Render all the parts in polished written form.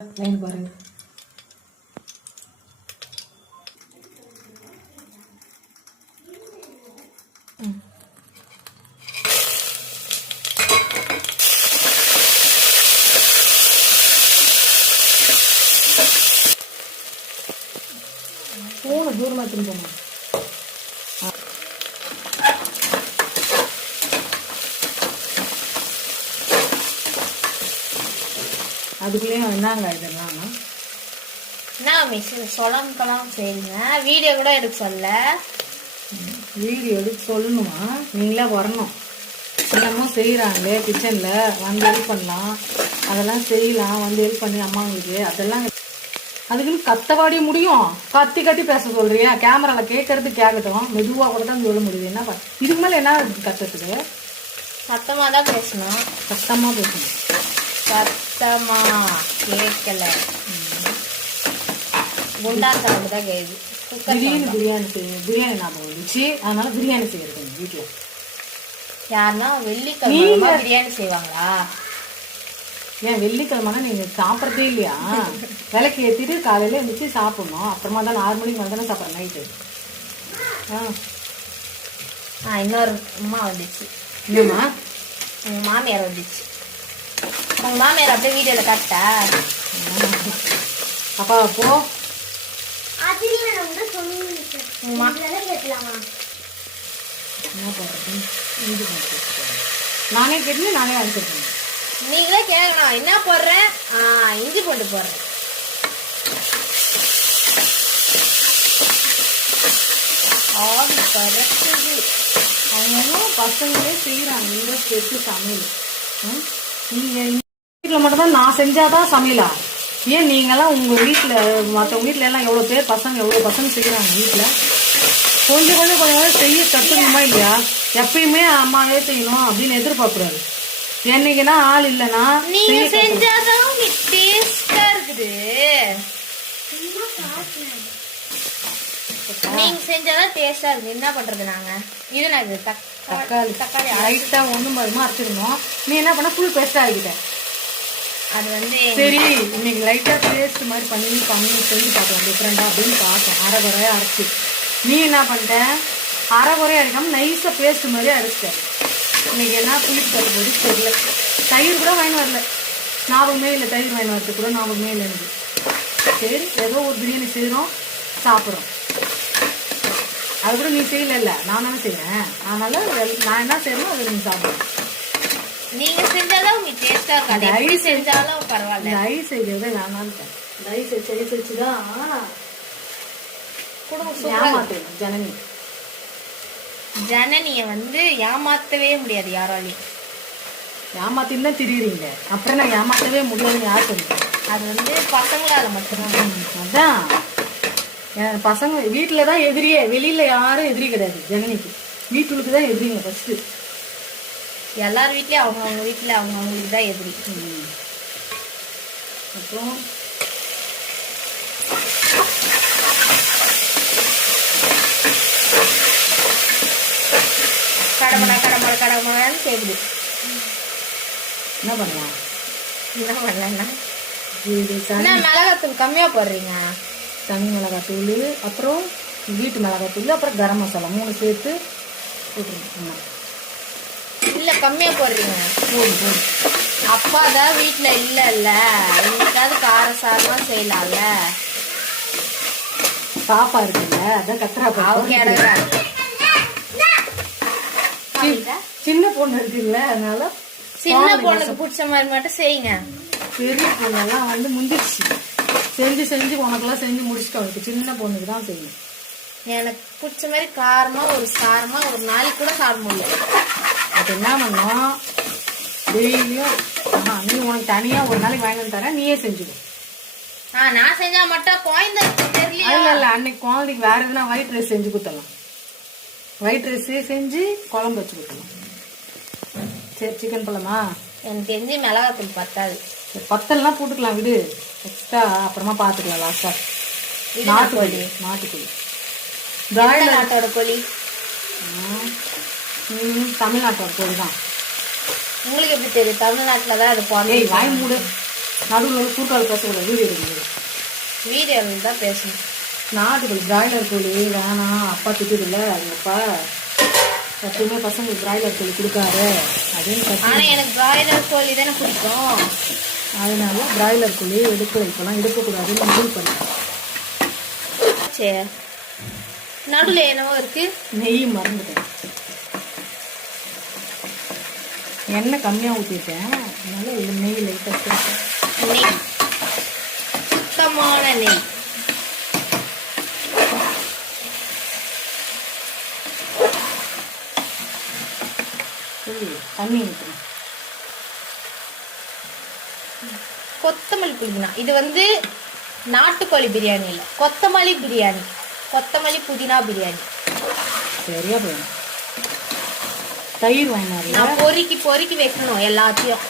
Line பாருங்க. போன தூரமா திரும்ப அதுக்குள்ளேயும் என்னங்க இதெல்லாம் என்ன மிஷின் சொலம்கெல்லாம் செய்யுங்க. வீடியோ கூட எடுக்க சொல்ல. வீடியோ எடுக்க சொல்லணுமா? நீங்களே வரணும். என்னமோ செய்கிறாங்களே கிச்சனில் வந்து ஹெல்ப் பண்ணலாம், அதெல்லாம் செய்யலாம். வந்து ஹெல்ப் பண்ணி அம்மாங்களுக்கு அதெல்லாம் அதுக்குன்னு கத்தவாடி முடியும். கத்தி கத்தி பேச சொல்றியா? கேமராவில் கேட்கறது கேட்கட்டும், மெதுவாக கூட தான் சொல்ல முடியுது. என்ன இதுக்கு மேலே என்ன கத்துறதுக்கு? சத்தமாக தான் பேசணும். சத்தமாக பேசணும். சத்தமா கேட்கல. குண்டா சவுண்டு தான் கேட்குது. திடீர்னு பிரியாணி ஞாபகம் வந்துச்சு, அதனால பிரியாணி செய்யறது வீட்டில். யாருன்னா வெள்ளிக்கிழமை பிரியாணி செய்வாங்களா? ஏன் வெள்ளிக்கிழமைனா நீங்கள் சாப்பிட்றதே இல்லையா? விளக்கு ஏற்றிட்டு காலையில் எழுந்திரிச்சு சாப்பிட்ணும். அப்புறமா தான் 6 மணிக்கு மேலே தானே சாப்பிட்றேன் நைட்டு. இன்னொரு அம்மா வந்துச்சு. என்னம்மா? உங்கள் மாமியார் வந்துச்சு. உங்கள் மாமியார் அப்படியே வீடியோவில் காட்டா? அப்பா போ. என்ன பண்ணுறது? நானே கேட்டு நானே அனுப்பிச்சிருக்கேன். நீங்களே கேட்கணும். என்ன போடுறேன்? இஞ்சி பூண்டு போடுறேன். ஆவி பறக்குது. அவங்க பசங்களே செய்கிறாங்க இன்ட்ரெஸ்ட் எடுத்து சமையல். நீங்கள் வீட்டில் மட்டும்தான் நான் செஞ்சாதான் சமையலா? ஏன் நீங்களாம் உங்கள் வீட்டில் மற்றவங்க வீட்டில் எல்லாம் எவ்வளோ பேர் பசங்க எவ்வளோ பசங்க செய்கிறாங்க வீட்டில். கொஞ்சம் கொஞ்சம் செய்ய கற்றுக்கணுமா இல்லையா? எப்பயுமே அம்மாவே செய்யணும் அப்படின்னு எதிர்பார்க்குறாரு. என்னைக்குன்னா ஆள் இல்லைன்னா நீங்க செஞ்சாதான் டேஸ்டா இருக்குது. நீங்க செஞ்சாதான் டேஸ்டா இருக்கு. என்ன பண்றது நாங்க? இது நான் தக்காளி லைட்டா ஒண்ணும் மருமா அரைச்சிடணும். நீ என்ன பண்ண ஃபுல் பேஸ்டா ஆகிட்ட. அது வந்து சரி இன்னைக்கு லைட்டா பேஸ்ட் மாதிரி பண்ணி செஞ்சு பார்க்கலாம் டிஃப்ரெண்டா அப்படின்னு பார்த்தேன். அரைகுறையா அரைச்சி நீ என்ன பண்ணிட்ட? அரைகுறையா அரைக்காம நைஸா பேஸ்ட் மாதிரி அரைச்சிட்டேன். இன்னைக்கு என்ன புளிப்பு தட்டு போது தெரியல. தயிர் கூட வாங்கி வரல. ஞாபகமே இல்லை. தயிர் வாங்கி வரது கூட ஞாபகமே இல்லை எனக்கு. சரி ஏதோ ஒரு பிரியாணி செய்கிறோம், சாப்பிட்றோம். அது கூட நீ செய்யல, நான் தானே செய்கிறேன். அதனால நான் என்ன செய்யணும் அதை நீ சாப்பிடுறேன். நீங்க செஞ்சாலும் உங்களுக்கு டேஸ்டா இருக்காது. எப்படி செஞ்சாலும் பரவாயில்ல. தயிர் செய்யறதே வேணான்ட்டேன். தயிர் செஞ்சுதான் ஏமாத்து ஜனனி. ஜனனிய வந்து ஏமாத்தவே முடியாது யாராலையும். ஏமாத்தின்னு தான் திரியுறீங்க. அப்புறம் நான் ஏமாத்தவே முடியாதுன்னு யார் சொல்லுங்க? அது வந்து பசங்களால மட்டும்தான். அதான் என் பசங்க வீட்டில் தான் எதிரியே, வெளியில யாரும் எதிரி கிடையாது ஜனனிக்கு. வீட்டுக்கு தான் எதிரிங்க ஃபர்ஸ்ட். எல்லார் வீட்லயும் அவங்க வீட்டுல அவங்களுக்கு தான் எதிரி. அப்புறம் கடமடான்னு கேக்குது. என்ன பண்ணலாம்? என்ன பண்ணலன்னா மிளகாத்தூள் கம்மியா போடுறீங்க. தனி மிளகாத்தூள், அப்புறம் வீட்டு மிளகாத்தூள், அப்புறம் கரம் மசாலா 3 சேர்த்து போட்டுருங்க. இல்ல கம்மியா போடுறீங்க. போதும். அப்பா தான் வீட்டுல இல்ல இன்னைக்காவது காரசாரமா செய்யலாம்ல. பாப்பா இருக்குல்ல, அதான் கத்திரா. அவங்க சின்ன பொண்ணு இருக்குல்ல, அதனால சின்ன பொண்ணுக்கு பிடிச்ச மாதிரி மட்டும் செய்யுங்க. பெரிய பொண்ணெல்லாம் வந்து முந்திடுச்சு. செஞ்சு உனக்கெல்லாம் செஞ்சு முடிச்சுட்டு அவனுக்கு சின்ன பொண்ணுக்கு தான் செய்யணும். எனக்கு பிடிச்ச மாதிரி காரமா ஒரு நாளைக்கு கூட சாப்பிட முடியல. அது என்ன பண்ணோம்? டெய்லியும் நீ உனக்கு தனியா ஒரு நாளைக்கு வாங்கி வந்து தரேன், நீயே செஞ்சுக்கோ. நான் செஞ்சா மட்டும் குழந்தை தெரியல. இல்ல அன்னைக்கு குழந்தைக்கு வேற எதுனா ஒயிட் ரைஸ் செஞ்சு கொடுத்தலாம். ஒயிட் ரைஸே செஞ்சு குழம்பு வச்சு கொடுக்கலாம். சரி சிக்கன் போலாமா? எனக்கு தெரிஞ்சு மிளகாத்தூள் பத்தாது. பத்தெல்லாம் போட்டுக்கலாம், விடு. எக்ஸ்ட்ரா அப்புறமா பாத்துக்கலாம் லாஸ்டா. நாட்டுக்கோழி நாட்டோட கோழி. தமிழ்நாட்டோட கோழி தான். உங்களுக்கு எப்படி தெரியும்? தமிழ்நாட்டுல தான் அது வாய் மூடு. நடுவில் கூட்டால் பேசக்கூடாது, வீடியோ எடுக்குது. வீடியோவில் தான் பேசணும். நாட்டுக்கோழி பிராய்லர் கோழி வேணாம், அப்பா திட்டுதில்ல எங்கள் அப்பா எப்பவுமே பசங்களுக்கு பிராய்லர் கோழி கொடுக்காரு அப்படின்னு. ஆனால் எனக்கு பிராய்லர் கோழி தானே பிடிக்கும். அதனால பிராய்லர் கோழி இப்போலாம் எடுக்கக்கூடாதுன்னு முடிவு பண்ணேன். சரி, நடுவில் என்னவோ இருக்கு, நெய் மறந்துட்டேன், எண்ணெய் கம்மியாக ஊற்றிட்டேன், அதனால இது நெய் லைட்டாக சேர்த்தேன். நெய், சுத்தமான நெய். தண்ணி ஊற்றுறேன். கொத்தமல்லி புதினா, இது வந்து நாட்டுக்கோழி பிரியாணி இல்லை, கொத்தமல்லி பிரியாணி, கொத்தமல்லி புதினா பிரியாணி. சரியா போயிடும். தயிர் வாங்கினாரு, நான் பொறுக்கி வைக்கணும் எல்லாத்தையும்.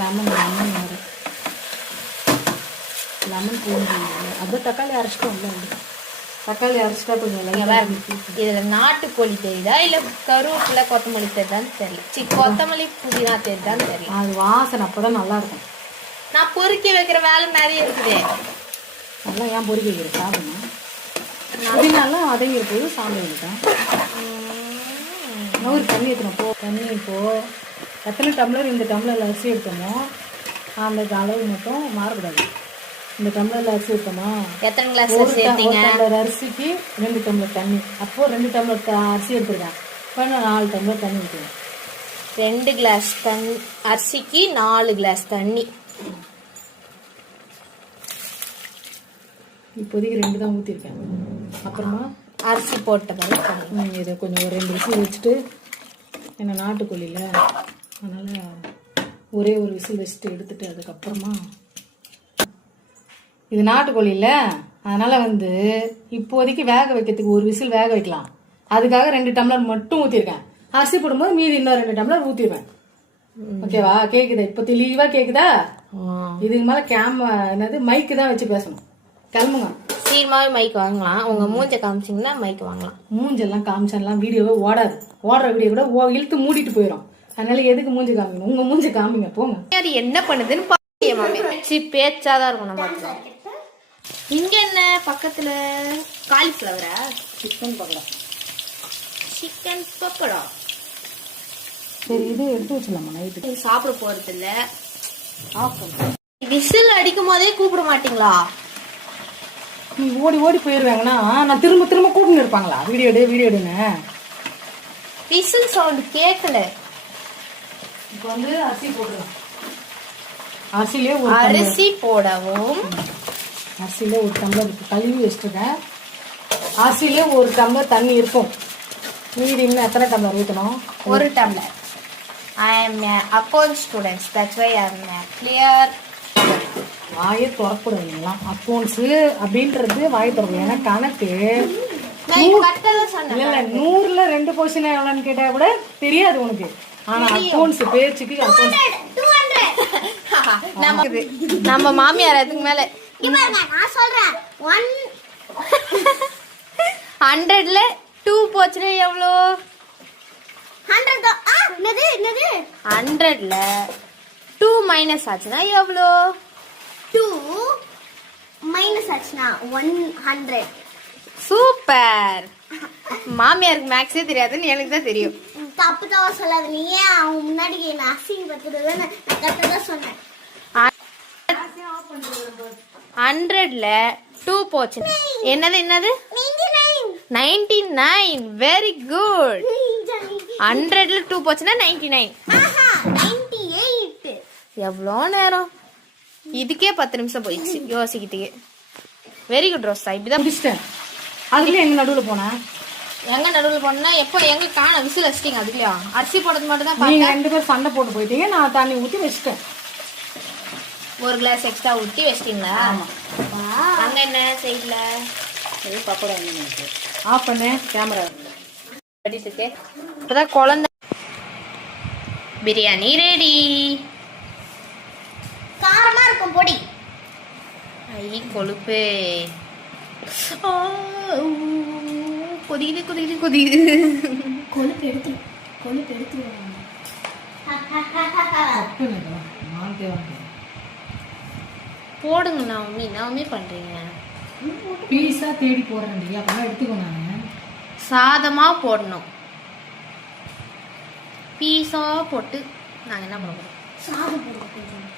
லெமன் வேறு, லெமன் பூண்டு, அப்படியே தக்காளி அரைச்சிட்டோம்ல, தக்காளி அரைச்சிட்டா கொஞ்சம். இதுல நாட்டுக்கோழி தெரியுதா இல்ல கருவேப்பிலை கொத்தமல்லி தெரியுதான்னு தெரியல. கொத்தமல்லி புதினா தெரியுதான்னு தெரியல. அது வாசனை அப்பதான் நல்லா இருக்கும். நான் பொறுக்கி வைக்கிற வேலை நிறைய இருக்குது. நல்லா ஏன் பொறுக்கி வைக்கிற சாப்பிடணும், புதினாலாம் வதங்கி இருப்போது சாப்பிட இருக்கேன். ஒரு தண்ணி ஊற்றணும். தண்ணி இப்போ எத்தனை டம்ளர் இந்த டம்ளரில் அரிசி எடுத்தோமோ அந்த அளவு மட்டும் மாறக்கூடாது. இந்த டம்ளரில் அரிசி எடுத்தோமா, எத்தனை கிளாஸ் சேர்த்தீங்க? 1 டம்ளர் அரிசிக்கு 2 டம்ளர் தண்ணி. அப்போது 2 டம்ளர் அரிசி எடுத்துருக்கேன். இப்போ நான் 4 டம்ளர் தண்ணி ஊற்றுவேன். 2 கிளாஸ் அரிசிக்கு 4 கிளாஸ் தண்ணி. இப்போதைக்கு 2 தான் ஊற்றிருக்கேன். அப்புறமா அரிசி போட்ட பிறகு இதை கொஞ்சம் ஒரு 2 விசில் வச்சுட்டு, ஏன்னா நாட்டுக்கோழியில் அதனால் ஒரே ஒரு விசில் வச்சுட்டு எடுத்துட்டு அதுக்கப்புறமா, இது நாட்டுக்கோழி இல்லை அதனால் வந்து இப்போதைக்கு வேக வைக்கிறதுக்கு ஒரு விசில் வேக வைக்கலாம். அதுக்காக 2 டம்ளர் மட்டும் ஊற்றிருக்கேன். அரிசி போடும்போது மீதி இன்னும் 2 டம்ளர் ஊற்றிடுவேன். ஓகேவா? கேட்குதா? இப்போ தெளிவாக கேட்குதா? இதுக்கு மேலே மைக்கு தான் வச்சு பேசணும். கிளம்புங்க. சீக்கிரமாவே மைக் வாங்கலாம். உங்க மூஞ்ச காமிச்சிங்கன்னா மைக் வாங்கலாம். மூஞ்செல்லாம் காமிச்சாலாம் வீடியோவே ஓடாது. ஓடுற வீடியோ கூட இழுத்து மூடிட்டு போயிடும். அதனால எதுக்கு மூஞ்சி காமிக்கணும்? உங்க மூஞ்சி காமிங்க போங்க. அது என்ன பண்ணுதுன்னு பாத்தி பேச்சாதான் இருக்கும். நம்ம இங்க என்ன பக்கத்துல காலிஃபிளவரா? சிக்கன் பக்கோடா. சிக்கன் பக்கோடா. சரி, இது எடுத்து வச்சிடலாமா நைட்டு? சாப்பிட போறது இல்ல. ஆஃப் பண்ணு. விசில் அடிக்கும் போதே கூப்பிட மாட்டீங்களா? நீ ஓடி ஓடி போயிருவாங்கன்னா நான் திரும்ப திரும்ப கூப்பிட்டு இருப்பாங்களா? வீடியோ எடுன்னு. விசில் சவுண்ட் கேட்கல. இப்போ வந்து அரிசி போட்டுருவோம். அரிசி போடவும். அரிசியிலே 1 டம்ளர் கழுவி வச்சுருக்கேன். அரிசியிலே 1 டம்ளர் தண்ணி இருக்கும். மீதி இன்னும் எத்தனை டம்ளர் ஊற்றணும்? 1 tumbler. I am an accounts student. That's why I am clear. வாயை திறக்கூடாது. இல்லைங்களா அக்கௌண்ட்ஸு அப்படின்றது வாயை திறக்கூடாது. ஏன்னா கணக்கு இல்லை 100ல் 2 போர்ஷன் எவ்வளோன்னு கேட்டால் கூட தெரியாது உனக்கு. ஆனால் அக்கௌண்ட்ஸ் பேச்சுக்கு நம்ம மாமியார் அதுக்கு மேல 100ல 2 போச்சுன்னா எவ்வளோ? 100ல 2 மைனஸ் ஆச்சுன்னா எவ்வளோ? 2 மைனஸ் ஆச்சுன்னா 100. சூப்பர். மாமியாருக்கு மேக்ஸே தெரியாதுன்னு எனக்கு தான் தெரியும். தப்பு தவா சொல்லாத. நீ ஏன் அவங்க முன்னாடி என்ன அசிங்கப்படுத்துறது? நான் கரெக்டாக தான் சொன்னேன். 100ல 2 போச்சு. என்னது 99. Very good. 100ல 2 போச்சுன்னா 99. 98. எவ்வளோ நேரம்? இதுக்கே 10 நிமிஷம் போயிடுச்சு யோசிக்கிட்டே. Very good ரோஸ்டா. இப்படிதான் முடிச்சிட்டேன். அதுக்குள்ளே எங்க நடுவில் போனேன். எங்க நடுவில் போனா எப்போ எங்க காண விசில் வச்சிட்டீங்க? அதுக்குள்ளயா? அரிசி போடுறது மட்டும் தான் நீங்க 2 பேரும் சண்டை போட்டு போயிட்டீங்க. நான் தண்ணி ஊற்றி வச்சுட்டேன். 1 கிளாஸ் எக்ஸ்ட்ரா ஊற்றி வச்சிட்டீங்களா? அங்க என்ன சைட்ல பக்கோடா ஆஃப் பண்ணு கேமரா. இப்பதான் குழந்தை பிரியாணி ரெடி. காரமா இருக்கும் பொடி. ஐ கொழுப்பு. கொதிக்குது கொதிக்குது கொதிக்குது. கொழுப்பு எடுத்து போடுங்க நவமி பண்றீங்க. பீஸா தேடி போடுறேன் இல்லையா, அப்பெல்லாம் எடுத்துக்கோ. நான் சாதமா போடணும். பீஸா போட்டு நாங்க என்ன பண்ண போறோம்? சாதம் போடுறோம்.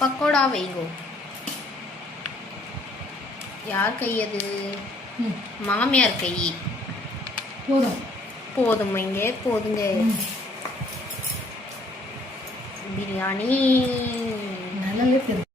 பக்கோடா வைகோ. யார் கை அது? மாமியார் கை. போதும் போதுமைங்க, போதுங்க. பிரியாணி நல்லாவே தெரியும்.